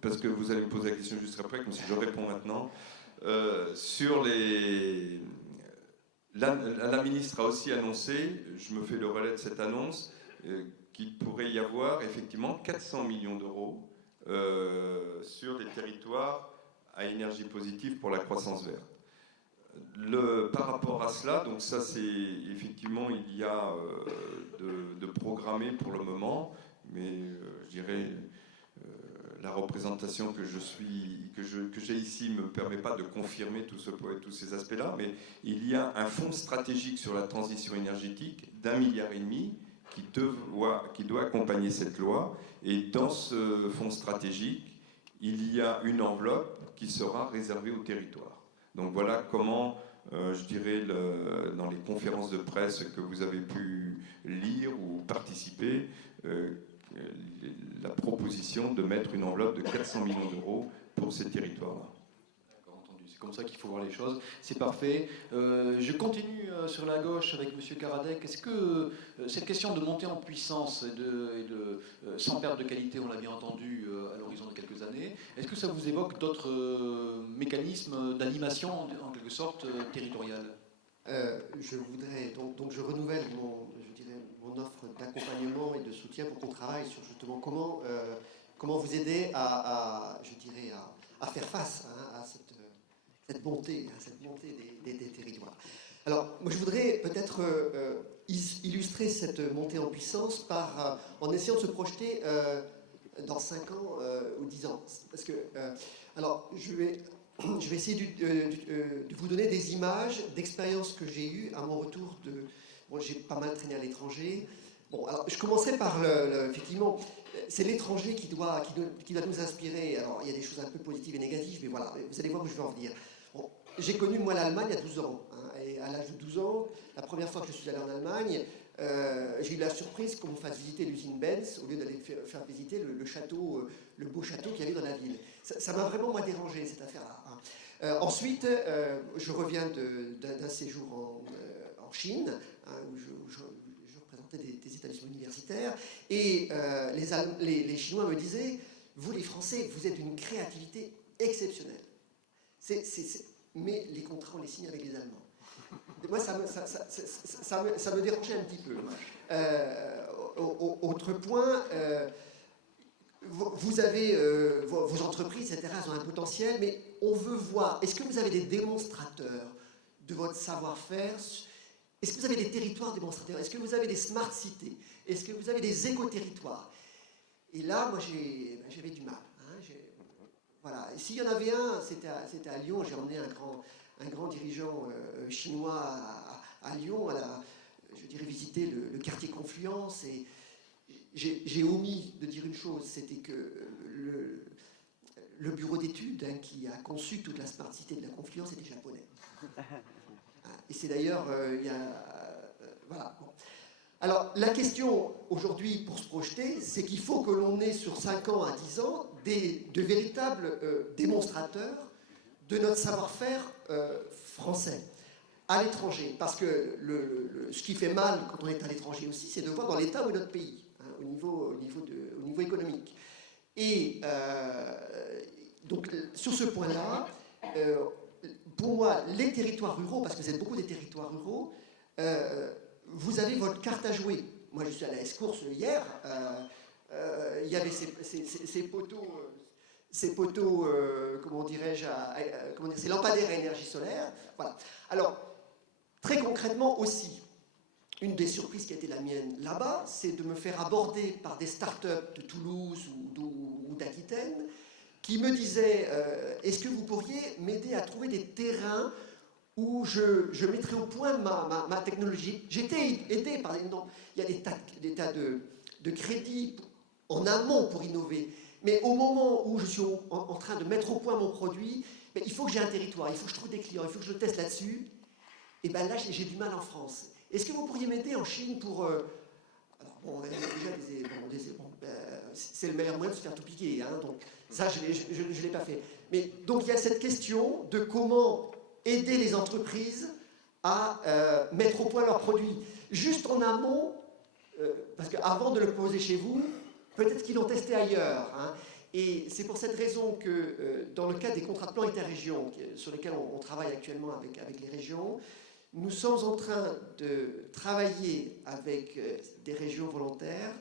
parce que vous allez me poser la question juste après, comme si je réponds maintenant, sur la ministre a aussi annoncé, je me fais le relais de cette annonce, qu'il pourrait y avoir effectivement 400 millions d'euros sur des territoires à énergie positive pour la croissance verte. Par rapport à cela, donc ça c'est effectivement il y a de programmé pour le moment, mais je dirais la représentation que j'ai ici ne me permet pas de confirmer tous ces aspects-là, mais il y a un fonds stratégique sur la transition énergétique d'1,5 milliard qui doit accompagner cette loi, et dans ce fonds stratégique, il y a une enveloppe qui sera réservée au territoire. Donc voilà comment, je dirais, dans les conférences de presse que vous avez pu lire ou participer, la proposition de mettre une enveloppe de 400 millions d'euros pour ces territoires-là. D'accord, entendu. C'est comme ça qu'il faut voir les choses. C'est parfait. Je continue sur la gauche avec M. Karadec. Est-ce que cette question de monter en puissance sans perte de qualité, on l'a bien entendu à l'horizon de quelques années, est-ce que ça vous évoque d'autres mécanismes d'animation en quelque sorte territoriale? Je voudrais donc je renouvelle mon offre d'accompagnement et de soutien pour qu'on travaille sur justement comment vous aider à faire face à cette montée des territoires. Alors, moi, je voudrais peut-être illustrer cette montée en puissance en essayant de se projeter dans 5 ans ou 10 ans. Parce que, alors, je vais essayer de vous donner des images d'expériences que j'ai eues à mon retour de... Bon, j'ai pas mal traîné à l'étranger. Bon, alors, je commencerai par, effectivement, c'est l'étranger qui doit nous inspirer. Alors, il y a des choses un peu positives et négatives, mais voilà, vous allez voir où je vais en venir. Bon, j'ai connu, moi, l'Allemagne à 12 ans. Hein, et à l'âge de 12 ans, la première fois que je suis allé en Allemagne, j'ai eu la surprise qu'on me fasse visiter l'usine Benz, au lieu d'aller faire visiter le château, le beau château qu'il y avait dans la ville. Ça m'a vraiment, moi, dérangé, cette affaire-là. Hein. Ensuite, je reviens d'un séjour en Chine, hein, où je représentais des établissements universitaires, et les Chinois me disaient, vous les Français, vous êtes d'une créativité exceptionnelle. Mais les contrats, on les signe avec les Allemands. Moi, ça me dérangeait un petit peu. Autre point, vous avez vos entreprises, etc., elles ont un potentiel, mais on veut voir, est-ce que vous avez des démonstrateurs de votre savoir-faire? Est-ce que vous avez des territoires démonstrateurs? Est-ce que vous avez des smart cités? Est-ce que vous avez des éco-territoires? Et là, moi, j'avais du mal. Hein, voilà. Et s'il y en avait un, c'était à Lyon. J'ai emmené un grand dirigeant chinois à Lyon, je dirais visiter le quartier Confluence, et j'ai omis de dire une chose, c'était que le bureau d'études qui a conçu toute la smart cité de la Confluence était japonais. Et c'est d'ailleurs, voilà. Bon. Alors, la question aujourd'hui, pour se projeter, c'est qu'il faut que l'on ait sur 5 ans à 10 ans de véritables démonstrateurs de notre savoir-faire français à l'étranger. Parce que ce qui fait mal quand on est à l'étranger aussi, c'est de voir dans l'état où est notre pays, hein, au niveau économique. Et donc, sur ce point-là, pour moi, les territoires ruraux, parce que vous êtes beaucoup des territoires ruraux, vous avez votre carte à jouer. Moi, je suis allé à Escourse hier, il y avait ces poteaux, comment dirais-je, ces lampadaires à énergie solaire. Voilà. Alors, très concrètement aussi, une des surprises qui a été la mienne là-bas, c'est de me faire aborder par des startups de Toulouse ou d'Aquitaine, qui me disaient est-ce que vous pourriez m'aider à trouver des terrains où je mettrais au point ma technologie. J'étais aidé par il y a des tas de crédits en amont pour innover. Mais au moment où je suis en train de mettre au point mon produit, ben, il faut que j'ai un territoire, il faut que je trouve des clients, il faut que je le teste là-dessus. Et ben là, j'ai du mal en France. Est-ce que vous pourriez m'aider en Chine pour... Alors, bon, déjà, c'est le meilleur moyen de se faire tout piquer. Hein, donc, ça, je ne l'ai pas fait. Mais donc, il y a cette question de comment aider les entreprises à mettre au point leurs produits. Juste en amont, parce qu'avant de le poser chez vous, peut-être qu'ils l'ont testé ailleurs. Hein, Et c'est pour cette raison que, dans le cadre des contrats de plan interrégion, sur lesquels on travaille actuellement avec les régions, nous sommes en train de travailler avec des régions volontaires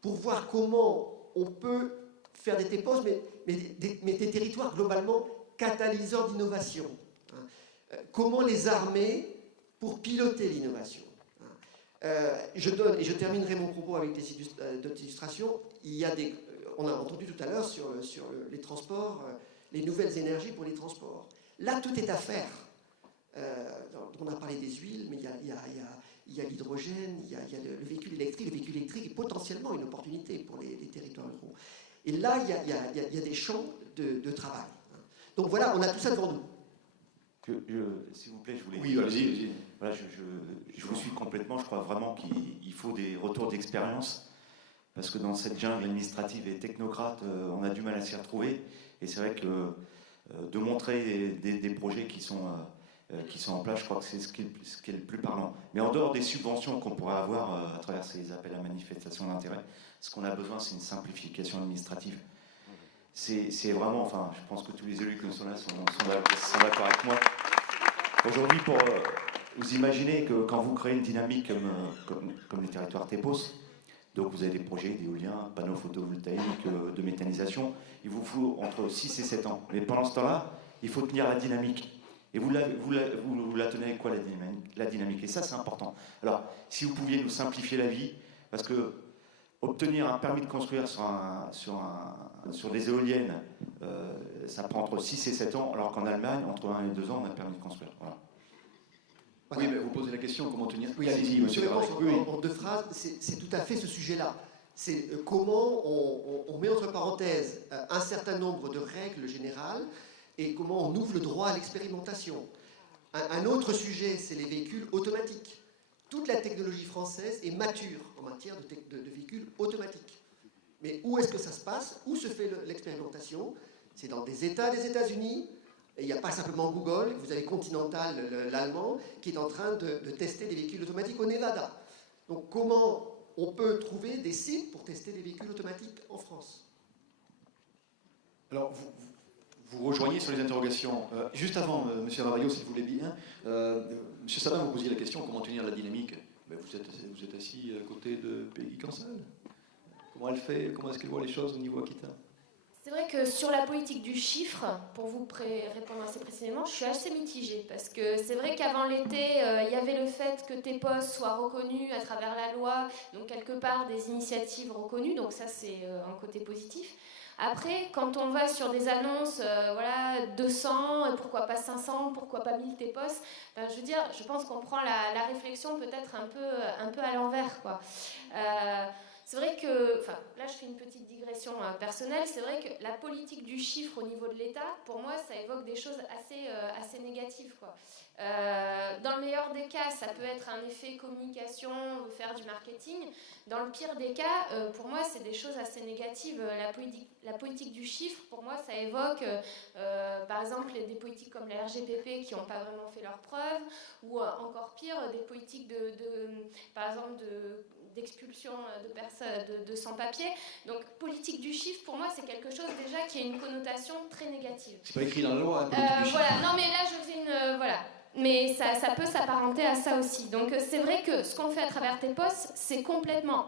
pour voir comment on peut faire des TEPOS, mais des territoires globalement catalyseurs d'innovation. Comment les armer pour piloter l'innovation. Je terminerai mon propos avec d'autres illustrations. On a entendu tout à l'heure sur les transports, les nouvelles énergies pour les transports. Là, tout est à faire. On a parlé des huiles, mais il y a l'hydrogène, il y a le véhicule électrique. Le véhicule électrique est potentiellement une opportunité pour les territoires ruraux. Et là, il y a des champs de travail. Donc voilà, on a tout ça devant nous. S'il vous plaît, je voulais... Oui, allez-y. Voilà, je vous suis complètement. Je crois vraiment qu'il faut des retours d'expérience, parce que dans cette jungle administrative et technocrate, on a du mal à s'y retrouver. Et c'est vrai que de montrer des projets qui sont en place, je crois que c'est ce qui est le plus parlant. Mais en dehors des subventions qu'on pourrait avoir à travers ces appels à manifestation d'intérêt, ce qu'on a besoin, c'est une simplification administrative. C'est vraiment, enfin, je pense que tous les élus qui sont là sont d'accord avec moi. Aujourd'hui, vous imaginez que quand vous créez une dynamique comme les territoires TEPOS, donc vous avez des projets d'éolien, panneaux photovoltaïques, de méthanisation, il vous faut entre 6 et 7 ans. Mais pendant ce temps-là, il faut tenir la dynamique. Et vous la tenez avec quoi, la dynamique? Et ça, c'est important. Alors, si vous pouviez nous simplifier la vie, parce que obtenir un permis de construire sur des éoliennes, ça prend entre 6 et 7 ans, alors qu'en Allemagne, entre 1 et 2 ans, on a le permis de construire. Voilà. Oui, mais vous posez la question, comment tenir... Oui, allez-y, monsieur. En 2 phrases, c'est tout à fait ce sujet-là. C'est comment on met entre parenthèses un certain nombre de règles générales et comment on ouvre le droit à l'expérimentation. Un autre sujet, c'est les véhicules automatiques. Toute la technologie française est mature en matière de véhicules automatiques. Mais où est-ce que ça se passe? Où se fait l'expérimentation? C'est dans des États des États-Unis. Il n'y a pas simplement Google, vous avez Continental, l'allemand, qui est en train de tester des véhicules automatiques au Nevada. Donc comment on peut trouver des sites pour tester des véhicules automatiques en France? Alors, vous rejoignez sur les interrogations. Juste avant, M. Amarillo, si vous voulez bien, M. Sabin, vous posiez la question, comment tenir la dynamique? Ben, vous êtes assis à côté de Peggy Cancel. Comment elle fait? Comment est-ce qu'elle voit les choses au niveau Aquitaine? C'est vrai que sur la politique du chiffre, pour vous répondre assez précisément, je suis assez mitigée. Parce que c'est vrai qu'avant l'été, il y avait le fait que TEPOS soit reconnu à travers la loi, donc quelque part des initiatives reconnues, donc ça c'est un côté positif. Après, quand on va sur des annonces, voilà, 200, pourquoi pas 500, pourquoi pas 1000 TEPOS, ben, je veux dire, je pense qu'on prend la réflexion peut-être un peu à l'envers, quoi. C'est vrai que, enfin, là je fais une petite digression personnelle, c'est vrai que la politique du chiffre au niveau de l'État, pour moi, ça évoque des choses assez négatives, quoi. Dans le meilleur des cas, ça peut être un effet communication, faire du marketing. Dans le pire des cas, pour moi, c'est des choses assez négatives. La politique du chiffre, pour moi, ça évoque, par exemple, des politiques comme la RGPP qui n'ont pas vraiment fait leurs preuves, ou encore pire, des politiques par exemple, d'expulsion de personnes de sans-papiers. Donc, politique du chiffre, pour moi, c'est quelque chose déjà qui a une connotation très négative. C'est pas écrit dans la loi, hein, politique du chiffre. Voilà, non, mais là, je faisais une... voilà. Mais ça peut s'apparenter à ça aussi. Donc c'est vrai que ce qu'on fait à travers TEPOS, c'est complètement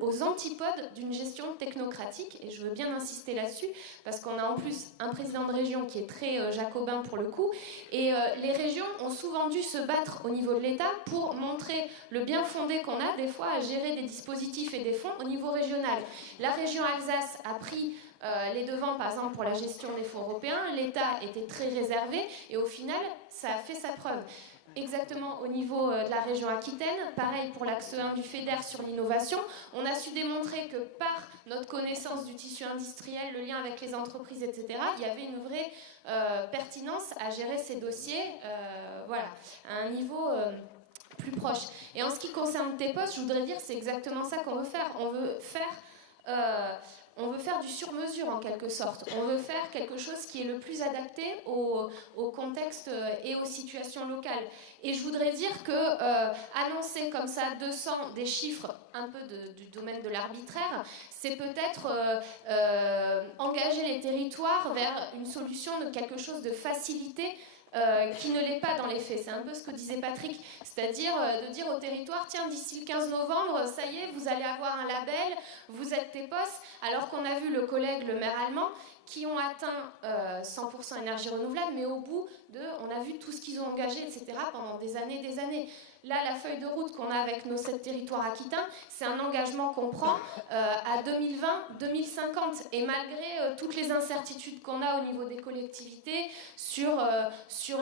aux antipodes d'une gestion technocratique, et je veux bien insister là-dessus, parce qu'on a en plus un président de région qui est très jacobin pour le coup, et les régions ont souvent dû se battre au niveau de l'État pour montrer le bien fondé qu'on a des fois à gérer des dispositifs et des fonds au niveau régional. La région Alsace a pris les devants, par exemple, pour la gestion des fonds européens. L'État était très réservé et au final, ça a fait sa preuve. Exactement au niveau de la région Aquitaine, pareil pour l'axe 1 du FEDER sur l'innovation, on a su démontrer que par notre connaissance du tissu industriel, le lien avec les entreprises, etc., il y avait une vraie pertinence à gérer ces dossiers voilà, à un niveau plus proche. Et en ce qui concerne TEPOS, je voudrais dire c'est exactement ça qu'on veut faire. On veut faire du sur-mesure en quelque sorte. On veut faire quelque chose qui est le plus adapté au contexte et aux situations locales. Et je voudrais dire que annoncer comme ça 200 des chiffres un peu du domaine de l'arbitraire, c'est peut-être engager les territoires vers une solution de quelque chose de facilité qui ne l'est pas dans les faits. C'est un peu ce que disait Patrick, c'est-à-dire de dire au territoire, tiens, d'ici le 15 novembre, ça y est, vous allez avoir un label, vous êtes TEPOS, alors qu'on a vu le collègue, le maire allemand, qui ont atteint 100% énergie renouvelable, mais au bout on a vu tout ce qu'ils ont engagé, etc., pendant des années et des années. Là, la feuille de route qu'on a avec nos 7 territoires aquitains, c'est un engagement qu'on prend à 2020-2050. Et malgré toutes les incertitudes qu'on a au niveau des collectivités, sur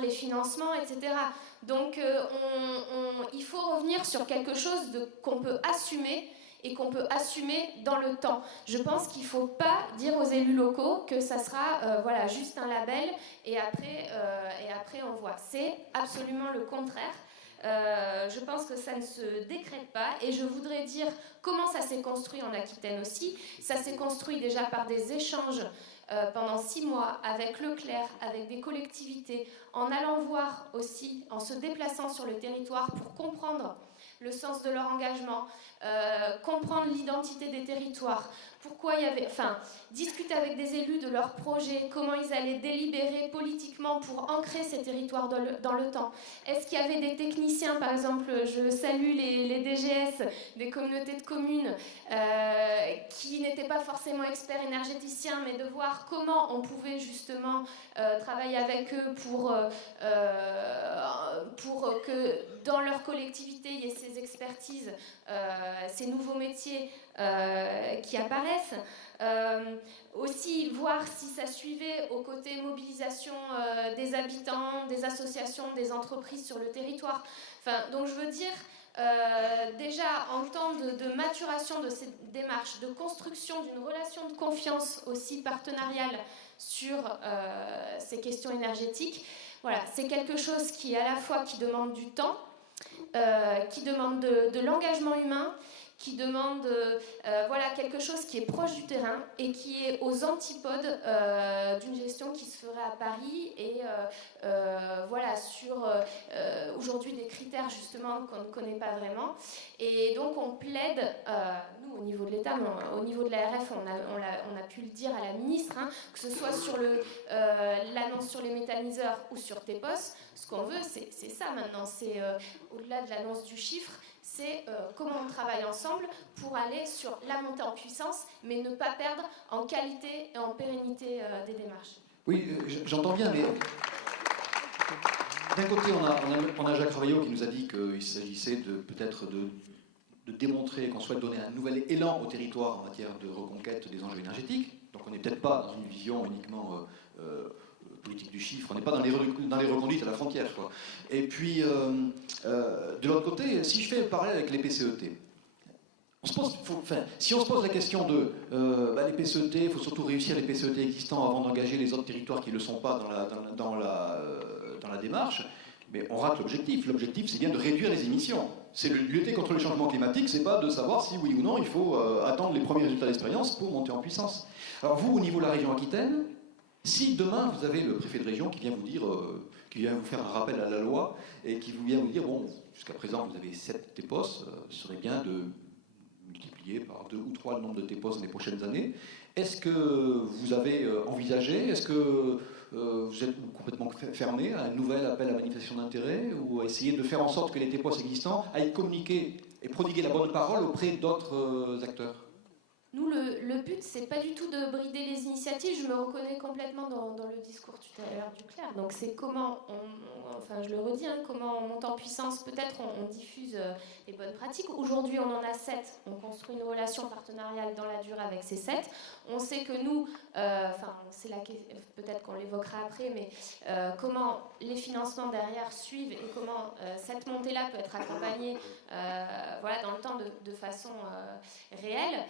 les financements, etc. Donc, il faut revenir sur quelque chose qu'on peut assumer, et qu'on peut assumer dans le temps. Je pense qu'il ne faut pas dire aux élus locaux que ça sera voilà, juste un label et après on voit. C'est absolument le contraire. Je pense que ça ne se décrète pas et je voudrais dire comment ça s'est construit en Aquitaine aussi. Ça s'est construit déjà par des échanges pendant 6 mois avec Leclerc, avec des collectivités, en allant voir aussi, en se déplaçant sur le territoire pour comprendre le sens de leur engagement, comprendre l'identité des territoires, pourquoi il y avait, discuter avec des élus de leurs projets, comment ils allaient délibérer politiquement pour ancrer ces territoires dans le temps. Est-ce qu'il y avait des techniciens, par exemple, je salue les DGS des communautés de communes qui n'étaient pas forcément experts énergéticiens, mais de voir comment on pouvait justement travailler avec eux pour que dans leur collectivité il y ait ces expertises, ces nouveaux métiers qui apparaissent. Aussi voir si ça suivait au côté mobilisation des habitants, des associations, des entreprises sur le territoire. Donc je veux dire, déjà en temps de maturation de cette démarche, de construction d'une relation de confiance aussi partenariale sur ces questions énergétiques, voilà, c'est quelque chose qui à la fois qui demande du temps, qui demande de l'engagement humain, qui demande voilà, quelque chose qui est proche du terrain et qui est aux antipodes d'une gestion qui se ferait à Paris et voilà, sur aujourd'hui des critères justement qu'on ne connaît pas vraiment. Et donc on plaide, nous au niveau de l'État, mais au niveau de l'ARF, on a pu le dire à la ministre, hein, que ce soit sur l'annonce sur les méthaniseurs ou sur TEPOS, ce qu'on veut c'est ça maintenant, c'est au-delà de l'annonce du chiffre, c'est comment on travaille ensemble pour aller sur la montée en puissance, mais ne pas perdre en qualité et en pérennité des démarches. Oui, j'entends bien, mais d'un côté, on a Jacques Ravaillaud qui nous a dit qu'il s'agissait peut-être de démontrer qu'on souhaite donner un nouvel élan au territoire en matière de reconquête des enjeux énergétiques. Donc on n'est peut-être pas dans une vision uniquement politique du chiffre, on n'est pas dans les reconduites à la frontière, quoi. Et puis, de l'autre côté, si je fais le parallèle avec les PCET, si on se pose la question de les PCET, il faut surtout réussir les PCET existants avant d'engager les autres territoires qui ne le sont pas dans la démarche, mais on rate l'objectif. L'objectif, c'est bien de réduire les émissions. C'est de lutter contre le changement climatique, c'est pas de savoir si oui ou non il faut attendre les premiers résultats d'expérience pour monter en puissance. Alors vous, au niveau de la région Aquitaine, si demain vous avez le préfet de région qui vient vous dire, qui vient vous faire un rappel à la loi et qui vient vous dire, bon, jusqu'à présent vous avez 7 TEPOS, ce serait bien de multiplier par 2 ou 3 le nombre de TEPOS dans les prochaines années. Est-ce que vous avez envisagé, est-ce que vous êtes complètement fermé à un nouvel appel à manifestation d'intérêt ou à essayer de faire en sorte que les TEPOS existants aillent communiquer et prodiguer la bonne parole auprès d'autres acteurs ? Nous, le but, c'est pas du tout de brider les initiatives. Je me reconnais complètement dans le discours tout à l'heure du Claire. Donc c'est comment, je le redis, hein, comment on monte en puissance. Peut-être on diffuse les bonnes pratiques. Aujourd'hui, on en a 7. On construit une relation partenariale dans la durée avec ces 7. On sait que nous, peut-être qu'on l'évoquera après, mais comment les financements derrière suivent et comment cette montée-là peut être accompagnée voilà, dans le temps de façon réelle.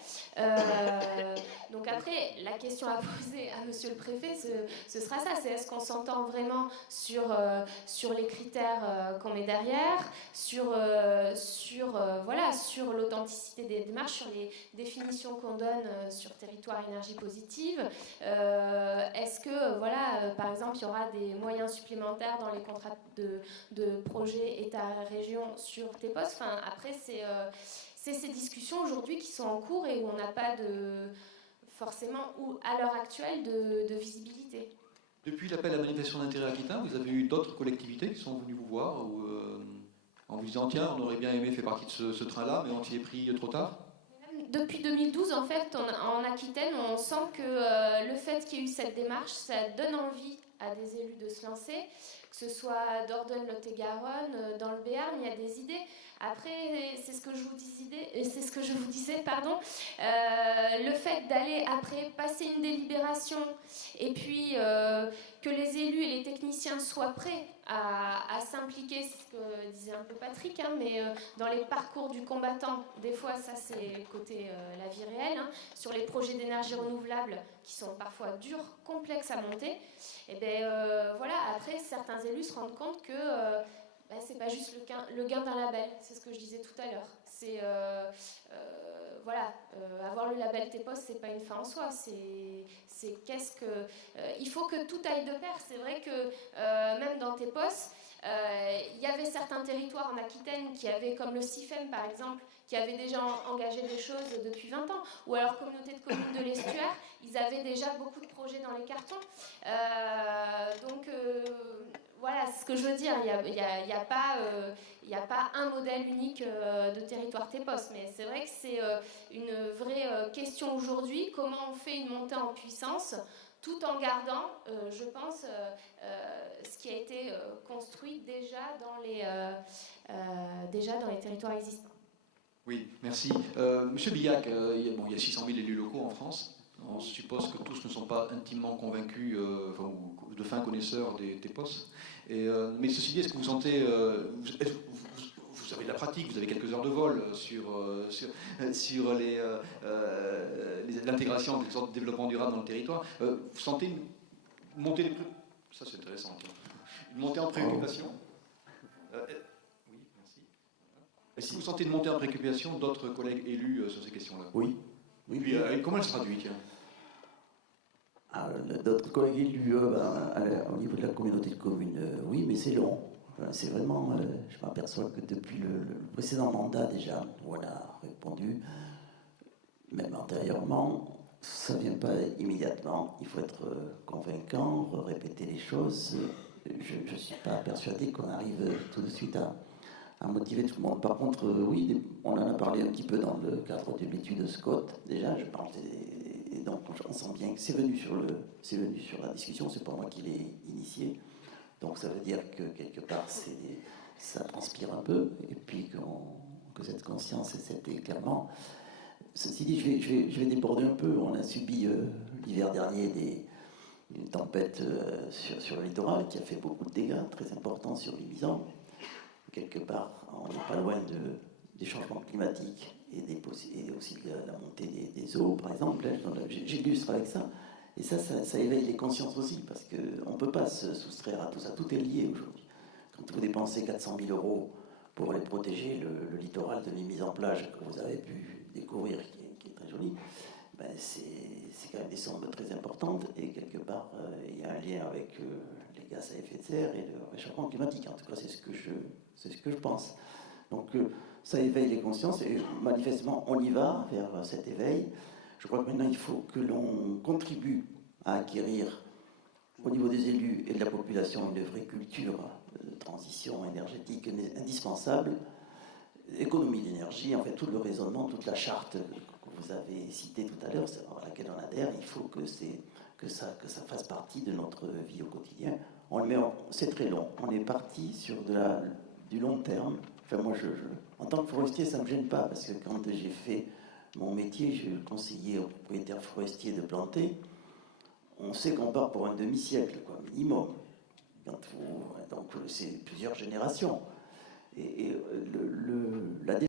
Donc après, la question à poser à Monsieur le Préfet, ce sera ça, c'est est-ce qu'on s'entend vraiment sur les critères qu'on met derrière, sur l'authenticité des démarches, sur les définitions qu'on donne sur territoire énergie positive. Est-ce que, par exemple, il y aura des moyens supplémentaires dans les contrats de projet État-région sur TEPOS. Après, c'est ces discussions aujourd'hui qui sont en cours et où on n'a pas de... forcément, ou à l'heure actuelle, de visibilité. Depuis l'appel à manifestation d'intérêt Aquitain, vous avez eu d'autres collectivités qui sont venues vous voir ou, en vous disant tiens, on aurait bien aimé faire partie de ce train-là, mais on s'y est pris trop tard? Depuis 2012, en fait, en Aquitaine, on sent que le fait qu'il y ait eu cette démarche, ça donne envie à des élus de se lancer, que ce soit Dordogne, Lot-et-Garonne, dans le Béarn, il y a des idées. Après, c'est ce que je vous disais, pardon, le fait d'aller après passer une délibération et puis que les élus et les techniciens soient prêts à s'impliquer, c'est ce que disait un peu Patrick, hein, mais dans les parcours du combattant, des fois ça c'est côté la vie réelle, hein, sur les projets d'énergie renouvelable qui sont parfois durs, complexes à monter, et bien voilà, après certains élus se rendent compte que c'est pas juste le gain d'un label, c'est ce que je disais tout à l'heure. C'est avoir le label TEPOS, c'est pas une fin en soi. Il faut que tout aille de pair. C'est vrai que même dans TEPOS, il y avait certains territoires en Aquitaine qui avaient, comme le CIFEM par exemple, qui avaient déjà engagé des choses depuis 20 ans, ou alors communauté de communes de l'Estuaire, ils avaient déjà beaucoup de projets dans les cartons. Voilà, c'est ce que je veux dire. Il n'y a pas un modèle unique de territoire TEPOS, mais c'est vrai que c'est une vraie question aujourd'hui. Comment on fait une montée en puissance tout en gardant, je pense, ce qui a été construit déjà dans les territoires existants. Oui, merci. Monsieur Billac, il y a 600 000 élus locaux en France. On suppose que tous ne sont pas intimement convaincus ou de fins connaisseurs des TEPOS. Mais ceci dit, est-ce que vous sentez... vous avez de la pratique, vous avez quelques heures de vol sur l'intégration des sortes de développement durable dans le territoire. Vous sentez une montée de... Ça, c'est intéressant. Une montée en préoccupation. Oui, merci. Est-ce que vous sentez une montée en préoccupation d'autres collègues élus sur ces questions-là? Oui. Oui, puis, comment elle se traduit, tiens? D'autres collègues élus au niveau de la communauté de communes, oui, mais c'est long. C'est vraiment, je m'aperçois que depuis le précédent mandat déjà, où on a répondu, même antérieurement, ça ne vient pas immédiatement. Il faut être convaincant, répéter les choses. Je ne suis pas persuadé qu'on arrive tout de suite à motiver tout le monde. Par contre, oui, on en a parlé un petit peu dans le cadre de l'étude Scott. Déjà, je parle et donc on sent bien que c'est venu sur la discussion. C'est pas moi qui l'ai initié. Donc ça veut dire que quelque part ça transpire un peu et puis que cette conscience et cet éclairement. Ceci dit, je vais déborder un peu. On a subi l'hiver dernier une tempête sur le littoral qui a fait beaucoup de dégâts très importants sur les Lisans. Quelque part, on n'est pas loin des changements climatiques et aussi de la montée des eaux, par exemple. J'illustre avec ça. Et ça éveille les consciences aussi, parce qu'on ne peut pas se soustraire à tout ça. Tout est lié aujourd'hui. Quand vous dépensez 400 000 € pour aller protéger le littoral de mise en plage que vous avez pu découvrir, qui est très joli, ben c'est quand même des sommes très importantes. Et quelque part, il y a un lien avec les gaz à effet de serre et le réchauffement climatique. En tout cas, c'est ce que je pense. Donc, ça éveille les consciences et manifestement, on y va vers cet éveil. Je crois que maintenant, il faut que l'on contribue à acquérir au niveau des élus et de la population une vraie culture de transition énergétique indispensable, économie d'énergie, en fait, tout le raisonnement, toute la charte que vous avez citée tout à l'heure, à laquelle on adhère, il faut que ça fasse partie de notre vie au quotidien. C'est très long. On est parti sur du long terme. Enfin, moi, en tant que forestier, ça ne me gêne pas, parce que quand j'ai fait mon métier, je conseillais aux propriétaires forestiers de planter. On sait qu'on part pour un demi-siècle, quoi, minimum. Donc, c'est plusieurs générations. Et la